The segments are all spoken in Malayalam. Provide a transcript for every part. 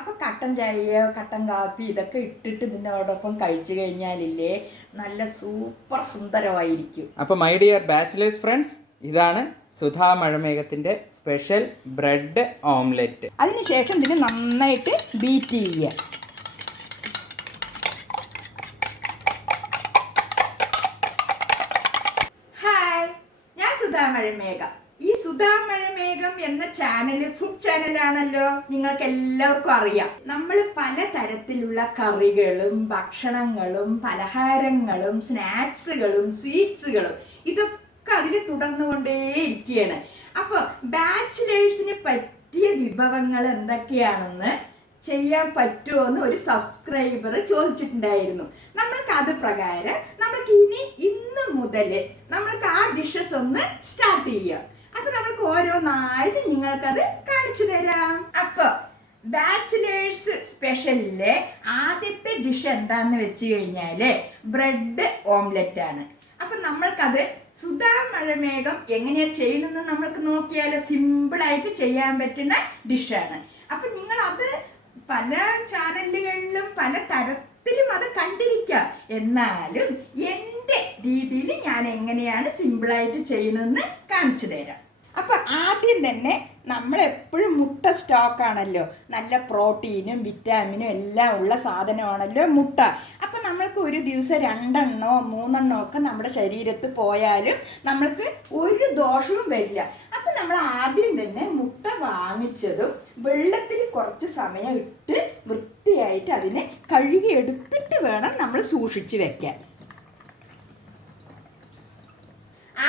അപ്പോൾ കട്ടൻ ചായയോ കട്ടൻ കാപ്പി ഇതൊക്കെ ഇട്ടിട്ട് ഇതിനോടൊപ്പം കഴിച്ചു കഴിഞ്ഞാലില്ലേ നല്ല സൂപ്പർ സുന്ദരമായിരിക്കും. അപ്പോൾ മൈ ഡിയർ ബാച്ചിലേഴ്സ് ഫ്രണ്ട്സ്, ഇതാണ് സുധാ മഴമേഘത്തിൻ്റെ സ്പെഷ്യൽ ബ്രെഡ് ഓംലെറ്റ്. അതിനുശേഷം ഇതിന് നന്നായിട്ട് ബീറ്റ് ചെയ്യുക. ഹായ്, ഞാൻ സുധാ മഴമേഘം. ഈ സുധാ മഴമേഘം എന്ന ചാനൽ ഫുഡ് ചാനലാണല്ലോ, നിങ്ങൾക്ക് എല്ലാവർക്കും അറിയാം. നമ്മൾ പലതരത്തിലുള്ള കറികളും ഭക്ഷണങ്ങളും പലഹാരങ്ങളും സ്നാക്സുകളും സ്വീറ്റ്സുകളും ഇതൊക്കെ അതിൽ തുടർന്നുകൊണ്ടേയിരിക്കുകയാണ്. അപ്പോൾ ബാച്ചിലേഴ്സിന് പറ്റിയ വിഭവങ്ങൾ എന്തൊക്കെയാണെന്ന് ചെയ്യാൻ പറ്റുമോ എന്ന് ഒരു സബ്സ്ക്രൈബർ ചോദിച്ചിട്ടുണ്ടായിരുന്നു. നമ്മൾക്ക് അത് പ്രകാരം നമ്മൾക്ക് ഇന്ന് മുതൽ നമ്മൾക്ക് ആ ഡിഷസ് ഒന്ന് സ്റ്റാർട്ട് ചെയ്യാം. അപ്പൊ നമ്മൾക്ക് ഓരോന്നായിട്ട് നിങ്ങൾക്കത് കാണിച്ചു തരാം. അപ്പൊ ബാച്ചിലേഴ്സ് സ്പെഷ്യലിലെ ആദ്യത്തെ ഡിഷ് എന്താന്ന് വെച്ച് കഴിഞ്ഞാല് ബ്രെഡ് ഓംലെറ്റ് ആണ്. അപ്പൊ നമ്മൾക്കത് സുധാ മഴമേഘം എങ്ങനെയാ ചെയ്യുന്നത് നമ്മൾക്ക് നോക്കിയാൽ സിമ്പിളായിട്ട് ചെയ്യാൻ പറ്റുന്ന ഡിഷാണ്. അപ്പൊ നിങ്ങൾ അത് പല ചാനലുകളിലും പല തരത്തിലും അത് കണ്ടിരിക്കാം. എന്നാലും എൻ്റെ രീതിയിൽ ഞാൻ എങ്ങനെയാണ് സിമ്പിളായിട്ട് ചെയ്യുന്നതെന്ന് കാണിച്ചു തരാം. അപ്പൊ ആദ്യം തന്നെ നമ്മളെപ്പോഴും മുട്ട സ്റ്റോക്കാണല്ലോ, നല്ല പ്രോട്ടീനും വിറ്റാമിനും എല്ലാം ഉള്ള സാധനമാണല്ലോ മുട്ട. അപ്പൊ നമ്മൾക്ക് ഒരു ദിവസം 2 എണ്ണോ 3 എണ്ണോ ഒക്കെ നമ്മുടെ ശരീരത്ത് പോയാലും നമ്മൾക്ക് ഒരു ദോഷവും വരില്ല. അപ്പൊ നമ്മൾ ആദ്യം തന്നെ മുട്ട വാങ്ങിച്ചതും വെള്ളത്തിൽ കുറച്ച് സമയം ഇട്ട് വൃത്തിയായിട്ട് അതിനെ കഴുകി എടുത്തിട്ട് വേണം നമ്മൾ സൂക്ഷിച്ച് വെക്കാൻ.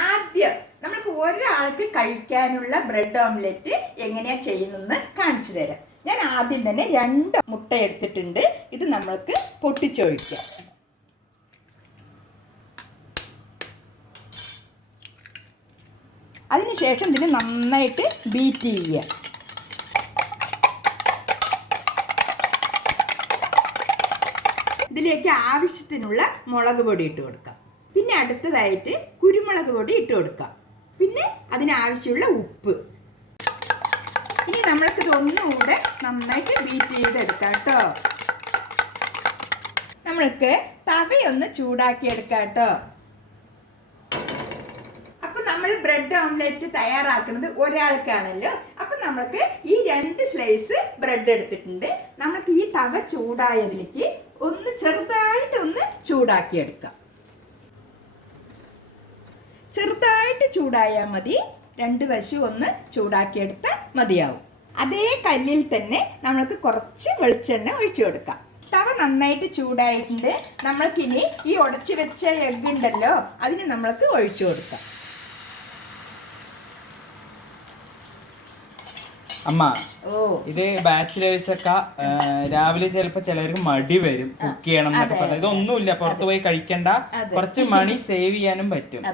ആദ്യം നമുക്ക് ഒരാൾക്ക് കഴിക്കാനുള്ള ബ്രെഡ് ഓംലെറ്റ് എങ്ങനെയാ ചെയ്യുന്നതെന്ന് കാണിച്ചു തരാം. ഞാൻ ആദ്യം തന്നെ 2 മുട്ട എടുത്തിട്ടുണ്ട്. ഇത് നമ്മൾക്ക് പൊട്ടിച്ചൊഴിക്കാം. അതിനുശേഷം ഇതിന് നന്നായിട്ട് ബീറ്റ് ചെയ്യുക. ഇതിലേക്ക് ആവശ്യത്തിനുള്ള മുളക് പൊടി ഇട്ട് കൊടുക്കാം. പിന്നെ അടുത്തതായിട്ട് കുരുമുളക് പൊടി ഇട്ട് കൊടുക്കാം. പിന്നെ അതിനാവശ്യമുള്ള ഉപ്പ്. ഇനി നമ്മൾക്ക് ഇതൊന്നുകൂടെ നന്നായിട്ട് ബീറ്റ് ചെയ്തെടുക്കാം കേട്ടോ. നമ്മൾക്ക് തവയൊന്ന് ചൂടാക്കി എടുക്കാം കേട്ടോ. അപ്പൊ നമ്മൾ ബ്രെഡ് ഓംലെറ്റ് തയ്യാറാക്കുന്നത് ഒരാൾക്കാണല്ലോ. അപ്പൊ നമ്മൾക്ക് ഈ 2 സ്ലൈസ് ബ്രെഡ് എടുത്തിട്ടുണ്ട്. നമ്മൾക്ക് ഈ തവ ചൂടായതിലേക്ക് ഒന്ന് ചെറുതായിട്ടൊന്ന് ചൂടാക്കി എടുക്കാം. ചെറുതായിട്ട് ചൂടായാൽ മതി. 2 വശവും ഒന്ന് ചൂടാക്കിയെടുത്താൽ മതിയാവും. അതേ കല്ലിൽ തന്നെ നമ്മൾക്ക് കുറച്ച് വെളിച്ചെണ്ണ ഒഴിച്ചു കൊടുക്കാം. തവ നന്നായിട്ട് ചൂടായിട്ടുണ്ട്. നമ്മൾക്കിനി ഈ ഉടച്ചു വെച്ച എഗ്ഗ് ഉണ്ടല്ലോ, അതിന് നമ്മൾക്ക് ഒഴിച്ചു കൊടുക്കാം. അമ്മ, ഇത് ബാച്ചിലേഴ്സ് ഒക്കെ രാവിലെ ചിലപ്പോ ചിലർക്ക് മടി വരും കുക്ക് ചെയ്യണം എന്നൊക്കെ പറഞ്ഞാൽ ഇതൊന്നുമില്ല, പുറത്തു പോയി കഴിക്കണ്ട, കുറച്ച് മണി സേവ് ചെയ്യാനും പറ്റും.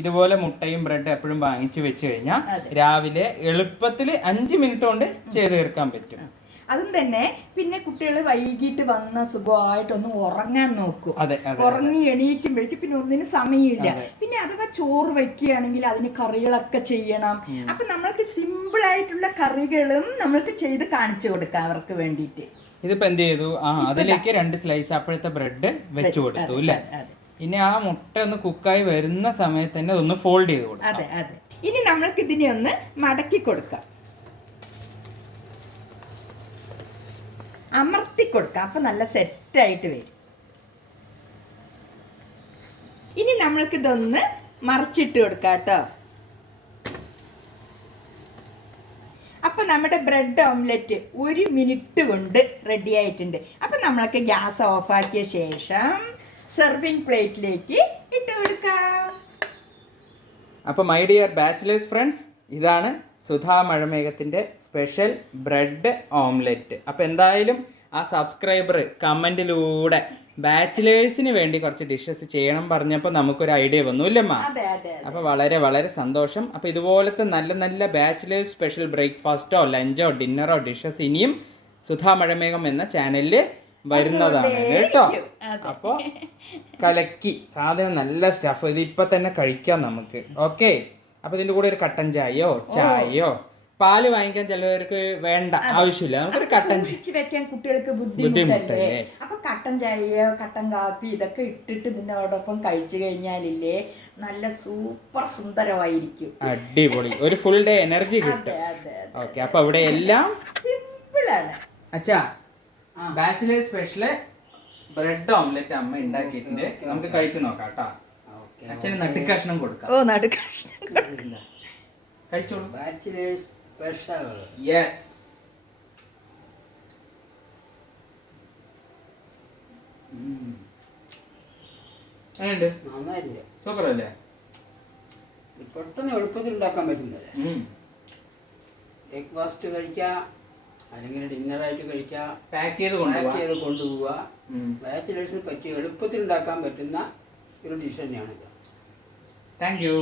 ഇതുപോലെ മുട്ടയും ബ്രെഡ് എപ്പോഴും വാങ്ങിച്ചു വെച്ച് കഴിഞ്ഞാൽ രാവിലെ എളുപ്പത്തിൽ 5 മിനിറ്റ് കൊണ്ട് ചെയ്ത് തീർക്കാൻ പറ്റും. അതും തന്നെ പിന്നെ കുട്ടികൾ വൈകിട്ട് വന്ന സുഖമായിട്ടൊന്ന് ഉറങ്ങാൻ നോക്കും. ഉറങ്ങി എണീക്കുമ്പോഴേക്കും പിന്നെ ഒന്നിനും സമയമില്ല. പിന്നെ അഥവാ ചോറ് വെക്കുകയാണെങ്കിൽ അതിന് കറികളൊക്കെ ചെയ്യണം. അപ്പൊ നമ്മൾക്ക് സിമ്പിൾ ആയിട്ടുള്ള കറികളും നമ്മൾക്ക് ചെയ്ത് കാണിച്ചു കൊടുക്കാം അവർക്ക് വേണ്ടിയിട്ട്. ഇതിപ്പോ എന്ത് ചെയ്തു, അതിലേക്ക് 2 സ്ലൈസ് അപ്പോഴത്തെ ബ്രെഡ് വെച്ചു കൊടുത്തു അല്ലേ. ഇനി ആ മുട്ട ഒന്ന് കുക്കായി വരുന്ന സമയത്ത് തന്നെ ഒന്ന് ഫോൾഡ് ചെയ്ത് കൊടുക്കാം. അതെ അതെ. ഇനി നമ്മൾക്ക് ഇതിനെ ഒന്ന് മടക്കി കൊടുക്കാം, അമർത്തി കൊടുക്കാം. അപ്പൊ നല്ല സെറ്റായിട്ട് വരും. ഇനി നമ്മൾക്ക് ഇതൊന്ന് മറിച്ചിട്ട് കൊടുക്കാം കേട്ടോ. അപ്പൊ നമ്മുടെ ബ്രെഡ് ഓംലെറ്റ് 1 മിനിറ്റ് കൊണ്ട് റെഡി ആയിട്ടുണ്ട്. അപ്പൊ നമ്മൾക്ക് ഗ്യാസ് ഓഫാക്കിയ ശേഷം സെർവിങ് പ്ലേറ്റിലേക്ക് ഇട്ട് കൊടുക്കാം. അപ്പോൾ മൈ ഡിയർ ബാച്ചിലേഴ്സ് ഫ്രണ്ട്സ്, ഇതാണ് സുധാ മഴമേഘത്തിൻ്റെ സ്പെഷ്യൽ ബ്രെഡ് ഓംലെറ്റ്. അപ്പോൾ എന്തായാലും ആ സബ്സ്ക്രൈബർ കമൻറ്റിലൂടെ ബാച്ചിലേഴ്സിന് വേണ്ടി കുറച്ച് ഡിഷസ് ചെയ്യണം പറഞ്ഞപ്പോൾ നമുക്കൊരു ഐഡിയ വന്നു ഇല്ലമ്മ. അപ്പോൾ വളരെ വളരെ സന്തോഷം. അപ്പോൾ ഇതുപോലത്തെ നല്ല നല്ല ബാച്ചിലേഴ്സ് സ്പെഷ്യൽ ബ്രേക്ക്ഫാസ്റ്റോ ലഞ്ചോ ഡിന്നറോ ഡിഷസ് ഇനിയും സുധാ മഴമേഘം എന്ന ചാനലിൽ വരുന്നതാണ് കേട്ടോ. അപ്പോൾ കലക്കി സാധനം നല്ല സ്റ്റഫ്, ഇത് ഇപ്പം തന്നെ കഴിക്കാം നമുക്ക്. ഓക്കെ, അപ്പോൾ ഇതിൻ്റെ കൂടെ ഒരു കട്ടൻ ചായയോ ചായയോ പാല് വാങ്ങിക്കാൻ ചിലവർക്ക് വേണ്ട, ആവശ്യമില്ല. നമുക്കൊരു കട്ടൻ സൂക്ഷിച്ച് വെക്കാൻ കുട്ടികൾക്ക് ബുദ്ധിമുട്ടല്ലേ. അപ്പൊ കട്ടൻ ചായയോ കട്ടൻ കാപ്പി ഇതൊക്കെ ഇട്ടിട്ട് ഇതിനോടൊപ്പം കഴിച്ചു കഴിഞ്ഞാലില്ലേ നല്ല സൂപ്പർ സുന്ദരമായിരിക്കും. അടിപൊളി, ഒരു ഫുൾ ഡേ എനർജി കിട്ടും. ഓക്കെ, അപ്പൊ ഇവിടെ എല്ലാം സിമ്പിളാണ്. അച്ഛാ, ബാച്ചിലേഴ്സ് സ്പെഷ്യല് ബ്രെഡ് ഓംലെറ്റ് അമ്മ ഉണ്ടാക്കിയിട്ടുണ്ട്. നമുക്ക് കഴിച്ചു നോക്കാം കേട്ടോ. അച്ഛന് നടുക്കഷ്ണം കൊടുക്കാം. ഓ, നടുക്കഷ്ണം കഴിച്ചോളൂ. Bachelors special. യെസ്. എങ്ങനെയുണ്ട്? നന്നായില്ലേ? സൂപ്പർ അല്ലേ? പെട്ടെന്ന് എളുപ്പത്തിൽ ഉണ്ടാക്കാൻ പറ്റുന്നത്. ബ്രേക്ക്ഫാസ്റ്റ് കഴിക്കാം, അല്ലെങ്കിൽ ഡിന്നറായിട്ട് കഴിക്കാം, പാക്ക് ചെയ്ത് കൊണ്ടുപോവുക. ബാച്ചിലേഴ്സിന് പറ്റി എളുപ്പത്തിൽ ഉണ്ടാക്കാൻ പറ്റുന്ന ഒരു ഡിഷ് തന്നെയാണിത്. Thank you.